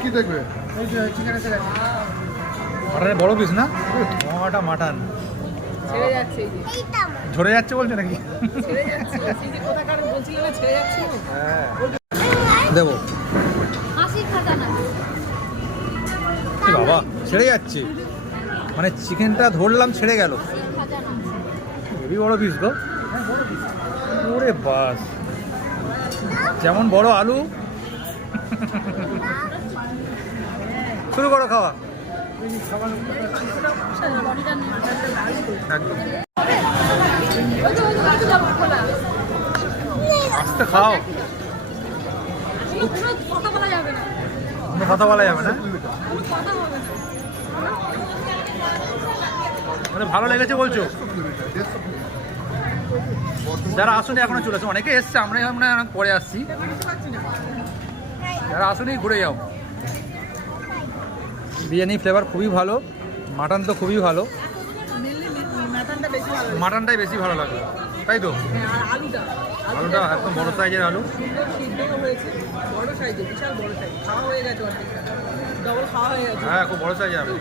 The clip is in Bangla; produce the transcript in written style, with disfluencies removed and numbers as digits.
কি দেখবে? মাটনের বড় পিস না? ধোঁয়াটা মাটন ছেড়ে যাচ্ছে ঝরে যাচ্ছে বলছে নাকি? ছেড়ে যাচ্ছে কোথাকার বলছিল না ছেড়ে যাচ্ছে দেবো হাসি খাজানা কি বাবা ছেড়ে যাচ্ছে মানে চিকেনটা ধরলাম ছেড়ে গেল হেভি বড় পিস গো ওরে বাস যেমন বড় আলু শুরু করো খাওয়া একদম আস্তে খাও কথা বলা যাবে না কোনো কথা বলা যাবে না মানে ভালো লেগেছে বলছো যারা আসুনি এখনো চলে আসে অনেকে এসছে আমরাই আমরা অনেক পরে আসছি যারা আসুনি ঘুরে যাও বিরিয়ানি ফ্লেভার খুবই ভালো মাটন তো খুবই ভালো মাটনটাই বেশি ভালো লাগে তাই তো আলুটা একদম বড় সাইজের আলু বড় সাইজের বিশাল বড় সাইজ খাওয়া হয়ে গেছে অর্ধেকটা ডবল খাওয়া হয়ে গেছে হ্যাঁ খুব বড় সাইজের আলু